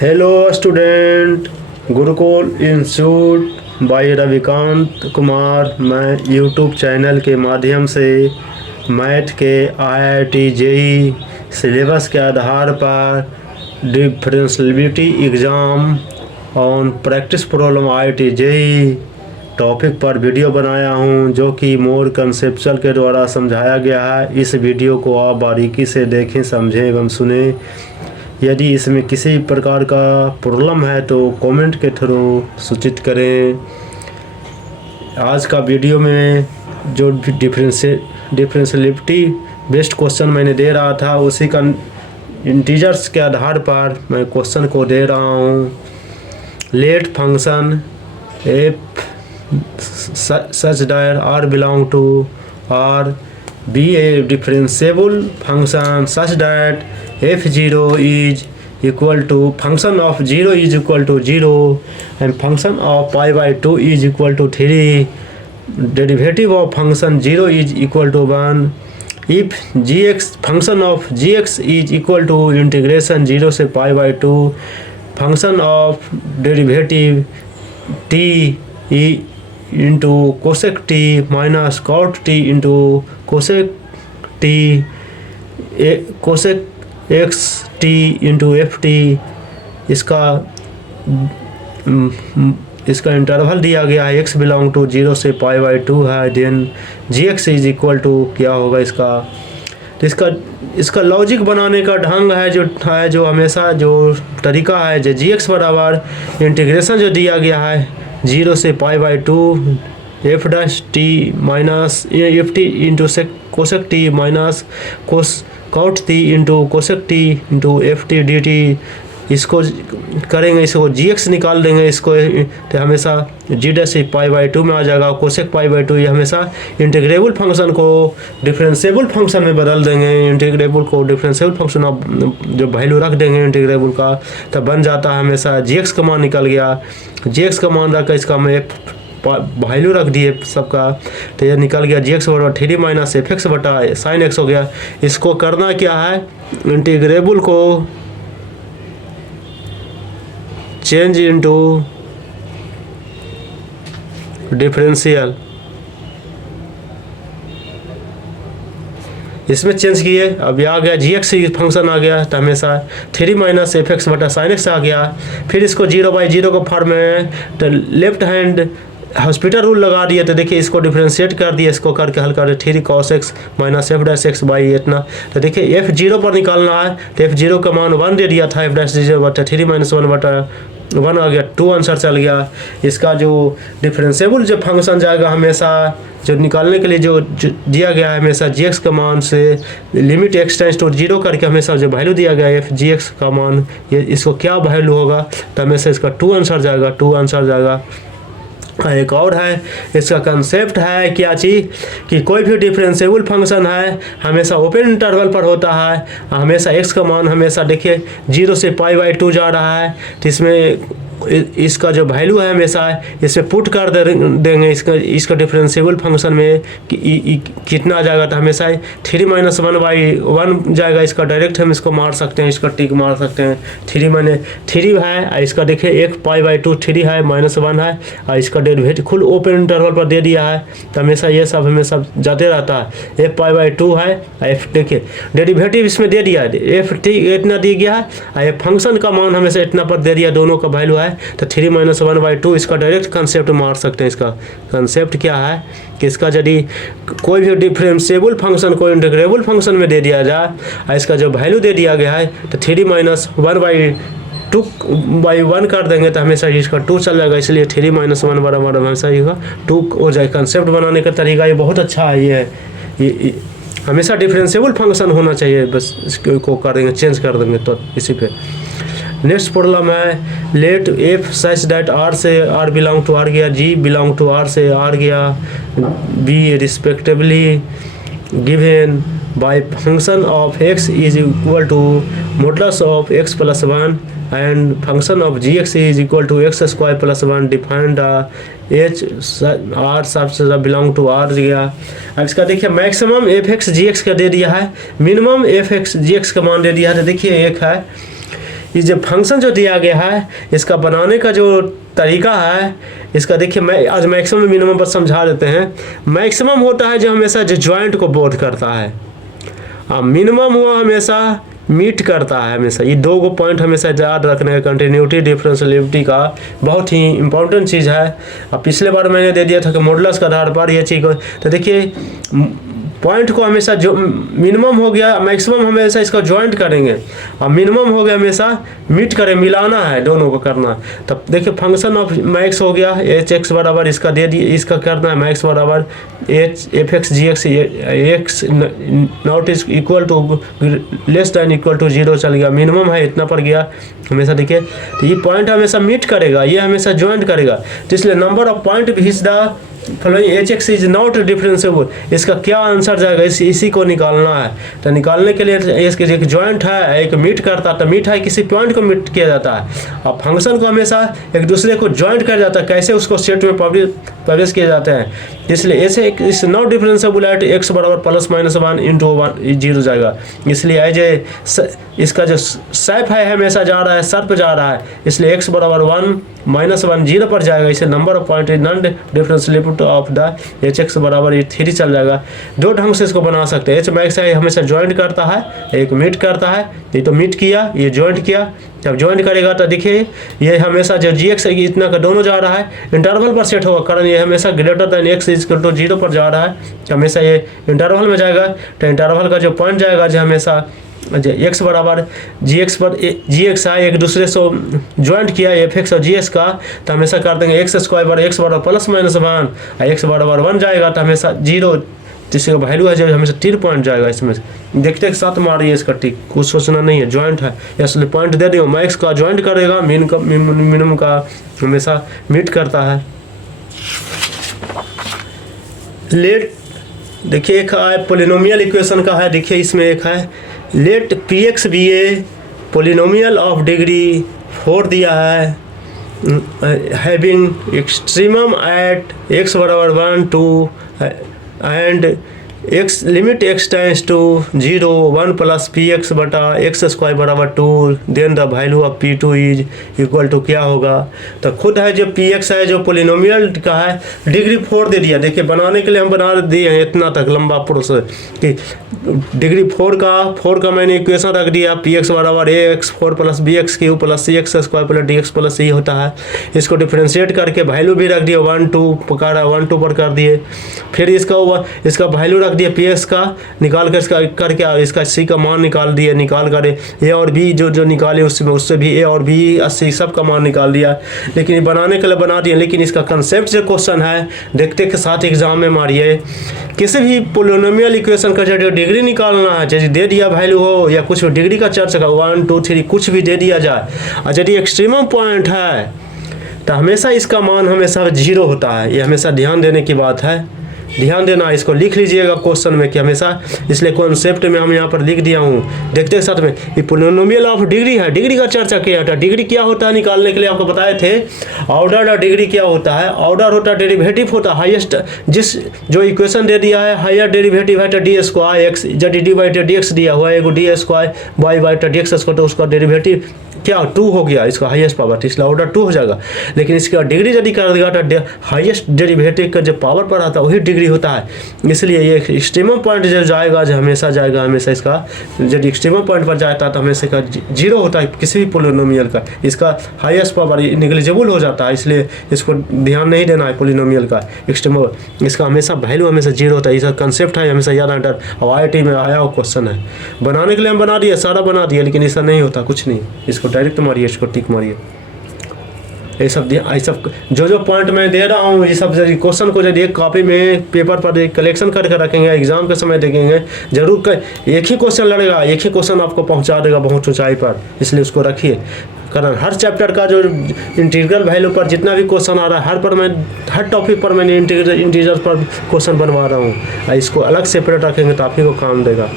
Hello student, Gurukul institute by Ravikant Kumar. मैं YouTube channel के माध्यम से मैथ के IIT JEE सिलेबस के आधार पर differentiability exam on practice problem IIT JEE topic पर वीडियो बनाया हूं, जो कि मोर कंसेप्चुअल के द्वारा समझाया गया है। इस वीडियो को आप बारीकी से देखें, समझें एवं सुनें। यदि इसमें किसी प्रकार का प्रॉब्लम है तो कमेंट के थ्रू सूचित करें। आज का वीडियो में जो डिफरेंशियबिलिटी बेस्ड क्वेश्चन मैंने दे रहा था, उसी का इंटीजर्स के आधार पर मैं क्वेश्चन को दे रहा हूँ। Let function f such that R belong to R be a differentiable function such that f0 is equal to function of 0 is equal to 0 and function of pi by 2 is equal to 3. Derivative of function 0 is equal to 1 if gx function of gx is equal to integration 0 से pi by 2 function of derivative t into cosec t minus cot t into cosec t cosec x t into f t। इसका interval दिया गया है, x belong to 0 से pi by 2 है। Then gx is equal to क्या होगा इसका, तो इसका लॉजिक बनाने का ढंग है जो हमेशा जो तरीका है, जो gx बराबर इंटीग्रेशन जो दिया गया है 0 से pi by 2 f dash t minus f t into cosec t minus cot t into cosec t into f t d t. इसको करेंगे, इसको gx निकाल देंगे, इसको तो हमेशा जी डैश पाई बाई 2 में आ जाएगा। कोसेक पाई बाई 2 ये हमेशा इंटीग्रेबल फंक्शन को डिफरेंशिएबल फंक्शन में बदल देंगे। इंटीग्रेबल को डिफरेंशिएबल फंक्शन आप जो वैल्यू रख देंगे इंटीग्रेबल का, तब बन जाता है हमेशा gx का मान निकल गया। gx का मान रखकर इसका मैं वैल्यू रख दिए सबका, तो ये निकल गया gx बराबर 3 माइनस एफ एक्स बटा साइन एक्स हो गया। इसको करना क्या है, इंटीग्रेबल को चेंज इनटू डिफरेंशियल, इसमें चेंज किए। अब ये आ गया gx फंक्शन आ गया, तो हमेशा 3 माइनस एफ एक्स बटा साइन एक्स आ गया। फिर इसको 0 बाई 0 को फॉर्म में, तो लेफ्ट हैंड हॉस्पिटल रूल लगा दिए, तो देखिए इसको डिफरेंशिएट कर दिया, इसको करके हल कर 3 cos x minus F dash x by इतना। तो देखिए f0 पर निकालना है, तो f0 का मान 1 दे दिया था, f डैश 0 बटा 3 माइनस 1 बटा 1 आ गया, 2 आंसर चल गया। इसका जो डिफरेंशिएबल जो फंक्शन जाएगा हमेशा जो निकालने के लिए जो दिया गया है, हमेशा gx का मान से लिमिट x टेंड्स टू 0 करके हमेशा जो वैल्यू दिया गया है f gx का मान, ये इसको क्या वैल्यू होगा, तो हमेशा इसका 2 आंसर जाएगा, 2 आंसर जाएगा। एक और है, इसका कंसेप्ट है क्या चीज़ कि कोई भी डिफरेंशिएबल फंक्शन है हमेशा ओपन इंटरवल पर होता है। हमेशा x का मान हमेशा देखिए 0 से पाई बाई 2 जा रहा है, तो इसमें इसका जो वैल्यू है हमेशा इसमें पुट कर देंगे इसका डिफरेंशिएबल फंक्शन में कि कितना आ जाएगा, तो हमेशा 3 माइनस 1 बाई 1 जाएगा। इसका डायरेक्ट हम इसको मार सकते हैं, इसका टिक मार सकते हैं। 3 माने 3 है, इसका देखिए 1 पाई बाई 2 3 है माइनस 1 है, और इसका डेरिवेटिव खुद ओपन इंटरवल पर दे दिया है, तो हमेशा ये सब हमेशा जाते रहता है। f पाई बाई 2 है, एफ देखिए डेरिवेटिव इसमें दे दिया है, एफ इतना दिया गया है, और फंक्शन का मान हमेशा इतना पर दे दिया, दोनों का वैल्यू है, तो 3 माइनस 1 बाई 2 इसका डायरेक्ट कंसेप्ट मार सकते हैं। इसका कंसेप्ट क्या है कि इसका यदि कोई भी डिफरेंशिएबल फंक्शन को इंटीग्रेबल फंक्शन में दे दिया जाए, और इसका जो वैल्यू दे दिया गया है, तो 3 माइनस 1 बाई 2 बाई 1 कर देंगे, तो हमेशा इसका 2 चल जाएगा। इसलिए 3 माइनस 1 बराबर हमेशा इसका 2 हो जाए। कंसेप्ट बनाने का तरीका ये बहुत अच्छा है। ये हमेशा डिफरेंशिएबल फंक्शन होना चाहिए, बस इसको कर देंगे, चेंज कर देंगे तो इसी पे। नेक्स्ट प्रॉब्लम है, let f such that R से आर बिलोंग टू आर गया, जी बिलोंग टू आर से आर गया, be respectively given by function of x is equal to modulus of x plus 1 and function of gx is equal to x square plus 1 defined h R सब belong to R गया। अब इसका देखिए maximum f x g x का दे दिया है, minimum F x g x का मान दे दिया है। तो देखिए एक है ये जो फंक्शन जो दिया गया है इसका बनाने का जो तरीका है इसका देखिए, मैं आज मैक्सिमम मिनिमम पर समझा देते हैं। मैक्सिमम होता है जो हमेशा जो जॉइंट को बोध करता है, मिनिमम हुआ हमेशा मीट करता है हमेशा। ये दो को पॉइंट हमेशा याद रखना है। कंटिन्यूटी डिफरेंशिएबिलिटी का बहुत ही इंपॉर्टेंट चीज़ है। अब पिछले बार मैंने दे दिया था कि मॉडुलस के आधार पर ये चीज़, तो देखिए पॉइंट को हमेशा जो मिनिमम हो गया मैक्सिमम हमेशा इसका जॉइंट करेंगे, और मिनिमम हो गया हमेशा मीट करें, मिलाना है दोनों को करना। तब देखिए फंक्शन ऑफ मैक्स हो गया एच एक्स बराबर इसका दे दिए, इसका करना है मैक्स बराबर h f x g x x not is equal to less than equal to 0 चल गया, मिनिमम है इतना पर गया हमेशा। देखिए तो ये पॉइंट हमेशा मीट करेगा, ये हमेशा जॉइंट करेगा, तो इसलिए number of point is the H x is not differentiable. इसका क्या आंसर जाएगा, इसी को निकालना है। तो निकालने के लिए इसके एक जॉइंट है, एक मीट करता है, तो मीट है किसी पॉइंट को मीट किया जाता है, और फंक्शन को हमेशा एक दूसरे को जॉइंट कर जाता है। कैसे उसको सेट में प्रवेश किए जाते हैं, इसलिए ऐसे इस नॉट डिफरेंशिएबल एट एक्स बराबर प्लस माइनस 1 इंटू 0 जाएगा। इसलिए एज ए इसका जो सैप है हमेशा जा रहा है सर पे जा रहा है, इसलिए एक्स बराबर 1 माइनस 1 0 पर जाएगा। इसे number of point non differentiability of the H x बराबर 3 चल जाएगा। दो ढंग से इसको बना सकते हैं। एच मैक्स है हमेशा जॉइंट करता है, एक मीट करता है, ये तो मीट किया, ये जॉइंट किया। जब जॉइंट करेगा तो देखिए ये हमेशा जो जी एक्स है इतना का दोनों जा रहा है, इंटरवल पर सेट होगा, कारण ये हमेशा greater than x equal to 0 पर जा रहा है, हमेशा ये इंटरवल में जाएगा। तो इंटरवल का जो पॉइंट जाएगा जो हमेशा एक्स बराबर जी एक्स पर जी एक्स है, एक दूसरे से ज्वाइंट किया एफ एक्स और जी एक्स का, तो हमेशा कर देंगे एक्स स्क्वायर पर एक्स बराबर प्लस माइनस 1, एक्स बराबर 1 जाएगा तो हमेशा 0, जिसका वैल्यू है जो हमेशा 3 पॉइंट जाएगा। इसमें देखते एक साथ मारिए इसका टिक, कुछ सोचना नहीं है, जॉइंट है इसलिए पॉइंट दे दियो। मैक्स का जॉइंट करेगा, मिनिमम का हमेशा मीट करता है। लेट देखिए एक है पोलिनोमियल इक्वेशन का है, देखिए इसमें एक है let p x be a polynomial of degree 4 दिया है, हैविंग एक्सट्रीमम एट एक्स बराबर 1 2 and x limit x tends to 0 1 plus p x बटा एक्स स्क्वायर बराबर 2, then the value of p two is equal to क्या होगा। तो खुद है जो पी एक्स है जो पोलिनोमियल का है डिग्री 4 दे दिया। देखिए बनाने के लिए हम बना दिए हैं इतना तक लंबा प्रोसेस कि डिग्री 4 का मैंने इक्वेशन रख दिया, पी एक्स बराबर a x 4 plus b x cube plus c x square plus d x plus c होता है। इसको डिफ्रेंशिएट करके वैल्यू भी रख दिया 1 2 पकड़ा 1 2 पर कर दिए, फिर इसका वैल्यू रख दिया पी एक्स का निकाल कर इसका करके, और इसका सी का मान निकाल दिया, निकाल कर ए और बी जो निकाले उससे भी ए और बी सी सब का मान निकाल दिया। लेकिन ये बनाने के लिए बना दिया, लेकिन इसका कंसेप्ट जो क्वेश्चन है देखते के साथ एग्जाम में मारिए। किसी भी पोलिनोमियल इक्वेशन का जो डिग्री निकालना है, जैसे दे दिया वैल्यू हो या कुछ डिग्री का चर्चा का 1 2 3 कुछ भी दे दिया जाए, और यदि एक्सट्रीमम पॉइंट है तो हमेशा इसका मान हमेशा 0 होता है। ये हमेशा ध्यान देने की बात है, ध्यान देना, इसको लिख लीजिएगा क्वेश्चन में कि हमेशा, इसलिए कॉन्सेप्ट में हम यहाँ पर लिख दिया हूँ। देखते साथ में ये पोलिनोमियल ऑफ डिग्री है, डिग्री का चर्चा किया था। डिग्री क्या होता है निकालने के लिए आपको बताए थे, ऑर्डर और डिग्री क्या होता है। ऑर्डर होता है डेरिवेटिव होता है हाईएस्ट, जिस जो इक्वेशन दे दिया है हायर डेरिवेटिव है तो डी स्क्वायर एक्स, जब डी बाई डी एक्स दिया हुआ है एगो d square y by d x square, तो उसका डेरिवेटिव क्या 2 हो गया, इसका हाईएस्ट पावर, इसलिए ऑर्डर 2 हो जाएगा। लेकिन इसका डिग्री यदि कर देगा तो हाईएस्ट डेरिवेटिव का जो पावर पर आता है वही डिग्री होता है। इसलिए ये एक्सट्रीमम पॉइंट जो जाएगा जो हमेशा जाएगा, हमेशा इसका यदि एक्सट्रीमम पॉइंट पर जाता है तो हमेशा का 0 होता है किसी भी पोलिनोमियल का, इसका हाईएस्ट पावर निगलिजिबल हो जाता है। इसलिए इसको ध्यान नहीं देना है पोलिनोमियल का एक्सट्रीमम, इसका हमेशा वैल्यू हमेशा 0 होता है। इसका कंसेप्ट है हमेशा याद रखना, और IIT में आया हुआ क्वेश्चन है। बनाने के लिए हम बना दिया, सारा बना दिया, लेकिन ऐसा नहीं होता कुछ नहीं। इसको डायरेक्ट मारिए, इसको टिक मारिए। ये सब जो पॉइंट मैं दे रहा हूँ, ये सब क्वेश्चन को यदि एक कॉपी में पेपर पर कलेक्शन करके रखेंगे, एग्जाम के समय देखेंगे, जरूर एक ही क्वेश्चन लड़ेगा, एक ही क्वेश्चन आपको पहुँचा देगा बहुत ऊंचाई पर, इसलिए उसको रखिए। कारण हर चैप्टर का जो इंटीग्रल वैल्यू पर जितना भी क्वेश्चन आ रहा है, हर टॉपिक पर मैंने इंटीजर पर क्वेश्चन बनवा रहा हूँ। इसको अलग सेपरेट रखेंगे तो आप ही को काम देगा।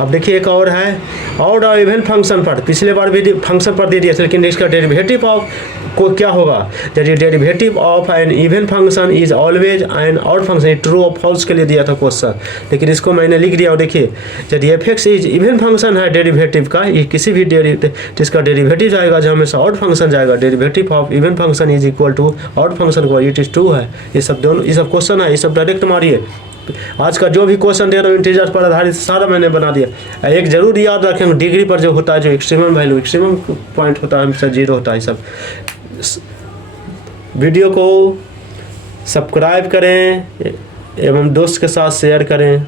अब देखिए एक और है ऑड और इवन फंक्शन पर, पिछले बार भी फंक्शन पर दे दिया, लेकिन इसका डेरिवेटिव ऑफ को क्या होगा, यदि derivative of an even function is always an odd function, true और फॉल्स के लिए दिया था क्वेश्चन, लेकिन इसको मैंने लिख दिया। और देखिए यदि f x is even function है डेरिवेटिव का, ये किसी भी जिसका डेरिवेटिव जाएगा जो हमेशा ऑड फंक्शन जाएगा, derivative of even function is equal to odd function को, इट इज ट्रू है। ये सब दोनों, ये सब क्वेश्चन है, ये सब डायरेक्ट मारिए। आज का जो भी क्वेश्चन दे रहा हूँ इंटीजर्स पर आधारित सारा मैंने बना दिया। एक जरूर याद रखें, डिग्री पर जो होता है, जो एक्सट्रीमम वैल्यू, एक्सट्रीमम पॉइंट होता है हमेशा 0 होता है। सब वीडियो को सब्सक्राइब करें एवं दोस्त के साथ शेयर करें।